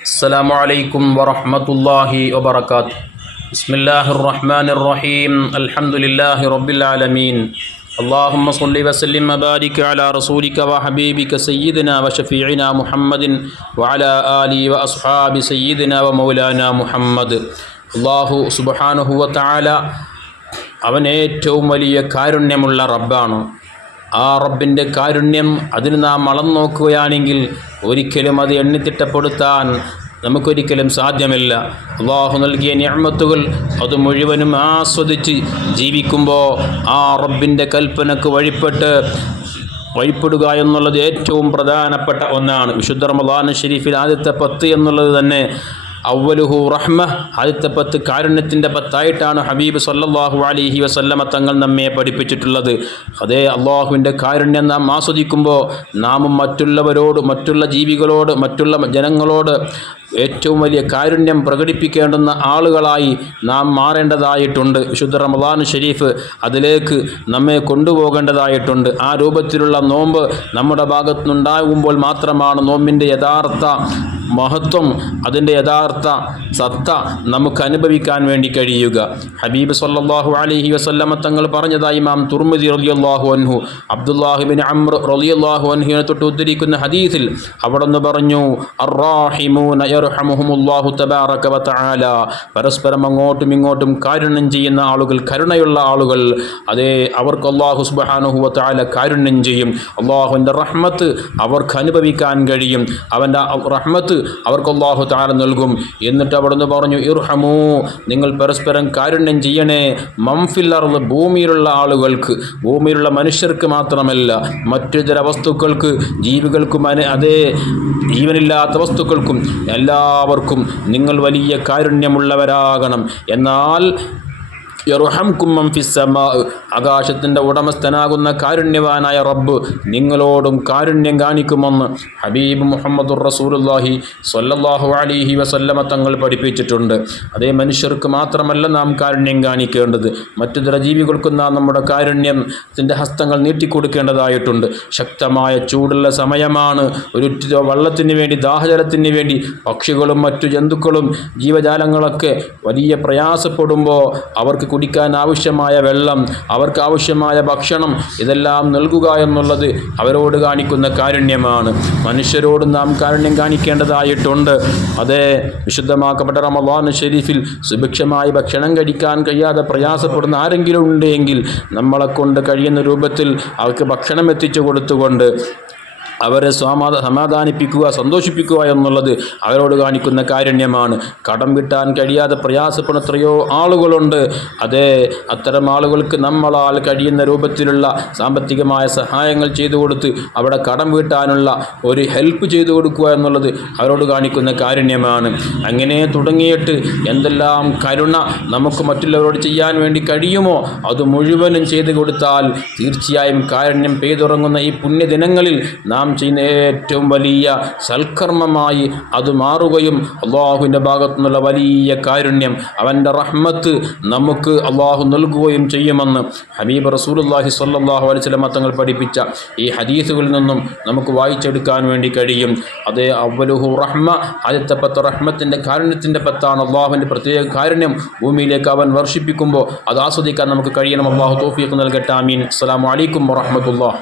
السلام عليكم ورحمة الله وبركاته بسم الله الرحمن الرحيم الحمد لله رب العالمين اللهم صل وسلم وبارك على رسولك وحبيبك سيدنا وشفيعنا محمد وعلى آله وأصحاب سيدنا ومولانا محمد അള്ളാഹു സുബഹാനുഹുവ താല അവൻ ഏറ്റവും വലിയ കാരുണ്യമുള്ള റബ്ബാണ് ആ റബ്ബിന്റെ കാരുണ്യം അതിന് നാം അളന്നു നോക്കുകയാണെങ്കിൽ ഒരിക്കലും അത് എണ്ണിത്തിട്ടപ്പെടുത്താൻ നമുക്കൊരിക്കലും സാധ്യമല്ല. അള്ളാഹു നൽകിയ ഞാമത്തുകൾ അത് മുഴുവനും ആസ്വദിച്ച് ജീവിക്കുമ്പോൾ ആ റബ്ബിന്റെ കൽപ്പനക്ക് വഴിപ്പെട്ട് വഴിപ്പെടുക എന്നുള്ളത് ഏറ്റവും പ്രധാനപ്പെട്ട ഒന്നാണ്. വിശുദ്ധ റമദാൻ ഷെരീഫിൽ ആദ്യത്തെ പത്ത് എന്നുള്ളത് തന്നെ അവലുഹു റഹ്മ ആദ്യത്തെ പത്ത് കാരുണ്യത്തിന്റെ പത്തായിട്ടാണ് ഹബീബ് സല്ലാഹു അലിഹി വസല്ലമ തങ്ങൾ നമ്മെ പഠിപ്പിച്ചിട്ടുള്ളത്. അതേ അള്ളാഹുവിന്റെ കാരുണ്യം നാം ആസ്വദിക്കുമ്പോൾ നാമും മറ്റുള്ളവരോട് മറ്റുള്ള ജീവികളോട് മറ്റുള്ള ജനങ്ങളോട് ഏറ്റവും വലിയ കാരുണ്യം പ്രകടിപ്പിക്കേണ്ടുന്ന ആളുകളായി നാം മാറേണ്ടതായിട്ടുണ്ട്. വിശുദ്ധ റമദാൻ ഷെരീഫ് അതിലേക്ക് നമ്മെ കൊണ്ടുപോകേണ്ടതായിട്ടുണ്ട്. ആ രൂപത്തിലുള്ള നോമ്പ് നമ്മുടെ ഭാഗത്തുനിന്നുണ്ടാകുമ്പോൾ മാത്രമാണ് നോമ്പിന്റെ യഥാർത്ഥ മഹത്വം അതിന്റെ യഥാർത്ഥ സത്ത നമുക്ക് അനുഭവിക്കാൻ വേണ്ടി കഴിയുക. ഹബീബ് സല്ലാഹു അലഹി വസല്ലമ തങ്ങൾ പറഞ്ഞതായി ഇമാം തുർമുദി റളിയല്ലാഹു അൻഹു അബ്ദുല്ലാഹിബിൻ അമ്ര റളിയല്ലാഹു അൻഹുവിനെ തൊട്ട് ഉദ്ധരിക്കുന്ന ഹദീസിൽ അവിടെ നിന്ന് പറഞ്ഞു പരസ്പരം അങ്ങോട്ടും ഇങ്ങോട്ടും കാരുണ്യം ചെയ്യുന്ന ആളുകൾ കരുണയുള്ള ആളുകൾ അതേ അവർക്ക് അള്ളാഹു സുബ്ഹാനഹു വ കാരുണ്യം ചെയ്യും. അള്ളാഹുവിന്റെ റഹ്മത്ത് അവർക്ക് അനുഭവിക്കാൻ കഴിയും. അവന്റെ റഹ്മത്ത് അവർക്ക് അള്ളാഹു താര നൽകും. എന്നിട്ട് അവിടുന്ന് പറഞ്ഞു ഇർഹമൂ നിങ്ങൾ പരസ്പരം കാരുണ്യം ചെയ്യണേ. മംഫില്ലർന്ന് ഭൂമിയിലുള്ള ആളുകൾക്ക് ഭൂമിയിലുള്ള മനുഷ്യർക്ക് മാത്രമല്ല മറ്റു ചില വസ്തുക്കൾക്ക് ജീവികൾക്കും അതേ ജീവനില്ലാത്ത വസ്തുക്കൾക്കും എല്ലാവർക്കും നിങ്ങൾ വലിയ കാരുണ്യമുള്ളവരാകണം. എന്നാൽ യറുഹംകുമ്മം ഫിസ്സമാ ആകാശത്തിന്റെ ഉടമസ്ഥനാകുന്ന കാരുണ്യവാനായ റബ്ബ് നിങ്ങളോടും കാരുണ്യം കാണിക്കുമെന്ന് ഹബീബ് മുഹമ്മദുർ റസൂലുല്ലാഹി സ്വല്ലല്ലാഹു അലിഹി വസല്ലമ തങ്ങൾ പഠിപ്പിച്ചിട്ടുണ്ട്. അതേ മനുഷ്യർക്ക് മാത്രമല്ല നാം കാരുണ്യം കാണിക്കേണ്ടത്. മറ്റു ജീവികൾക്കും നാം നമ്മുടെ കാരുണ്യത്തിന്റെ ഹസ്തങ്ങൾ നീട്ടിക്കൊടുക്കേണ്ടതായിട്ടുണ്ട്. ശക്തമായ ചൂടുള്ള സമയമാണ്. ഒരു വള്ളത്തിന് വേണ്ടി ദാഹജലത്തിന് വേണ്ടി പക്ഷികളും മറ്റു ജന്തുക്കളും ജീവജാലങ്ങളൊക്കെ വലിയ പ്രയാസപ്പെടുമ്പോൾ അവർക്ക് കുടിക്കാൻ ആവശ്യമായ വെള്ളം അവർക്ക് ആവശ്യമായ ഭക്ഷണം ഇതെല്ലാം നൽകുക എന്നുള്ളത് അവരോട് കാണിക്കുന്ന കാരുണ്യമാണ്. മനുഷ്യരോട് നാം കാരുണ്യം കാണിക്കേണ്ടതായിട്ടുണ്ട്. അതേ വിശുദ്ധമാക്കപ്പെട്ട റമദാൻ ഷെരീഫിൽ സുഭിക്ഷമായി ഭക്ഷണം കഴിക്കാൻ കഴിയാതെ പ്രയാസപ്പെടുന്ന ആരെങ്കിലും ഉണ്ടെങ്കിൽ നമ്മളെ കൊണ്ട് കഴിയുന്ന രൂപത്തിൽ അവർക്ക് ഭക്ഷണം എത്തിച്ചു കൊടുത്തുകൊണ്ട് അവരെ സമാധാ സമാധാനിപ്പിക്കുക സന്തോഷിപ്പിക്കുക എന്നുള്ളത് അവരോട് കാണിക്കുന്ന കാരുണ്യമാണ്. കടം കിട്ടാൻ കഴിയാതെ പ്രയാസപ്പെടുന്ന എത്രയോ ആളുകളുണ്ട്. അതേ അത്തരം ആളുകൾക്ക് നമ്മളാൽ കഴിയുന്ന രൂപത്തിലുള്ള സാമ്പത്തികമായ സഹായങ്ങൾ ചെയ്തു കൊടുത്ത് അവിടെ കടം വീട്ടാനുള്ള ഒരു ഹെൽപ്പ് ചെയ്തു കൊടുക്കുക എന്നുള്ളത് അവരോട് കാണിക്കുന്ന കാരുണ്യമാണ്. അങ്ങനെ തുടങ്ങിയിട്ട് എന്തെല്ലാം കരുണ നമുക്ക് മറ്റുള്ളവരോട് ചെയ്യാൻ വേണ്ടി കഴിയുമോ അത് മുഴുവനും ചെയ്തു കൊടുത്താൽ തീർച്ചയായും കാരുണ്യം പെയ്തുറങ്ങുന്ന ഈ പുണ്യദിനങ്ങളിൽ നാം ചെയ്യുന്ന ഏറ്റവും വലിയ സൽക്കർമ്മമായി അത് മാറുകയും അള്ളാഹുവിന്റെ ഭാഗത്തു നിന്നുള്ള വലിയ കാരുണ്യം അവന്റെ റഹ്മത്ത് നമുക്ക് അള്ളാഹു നൽകുകയും ചെയ്യുമെന്ന് ഹബീബ് റസൂലുല്ലാഹി അലൈഹി വസല്ലം തങ്ങൾ പഠിപ്പിച്ച ഈ ഹദീസുകളിൽ നിന്നും നമുക്ക് വായിച്ചെടുക്കാൻ വേണ്ടി കഴിയും. അതേ അവലുഹു റഹ്മ ആദ്യത്തെ പത്ത് റഹ്മത്തിന്റെ കാരുണ്യത്തിന്റെ പത്താണ് അള്ളാഹുവിന്റെ പ്രത്യേക കാരുണ്യം. ഭൂമിയിലേക്ക് അവൻ വർഷിപ്പിക്കുമ്പോൾ അത് ആസ്വദിക്കാൻ നമുക്ക് കഴിയണം. അള്ളാഹു തോഫിയൊക്കെ നൽകട്ടെ. ആമീൻ. അസ്സലാമു അലൈക്കും വറഹ്മത്തുള്ളാഹി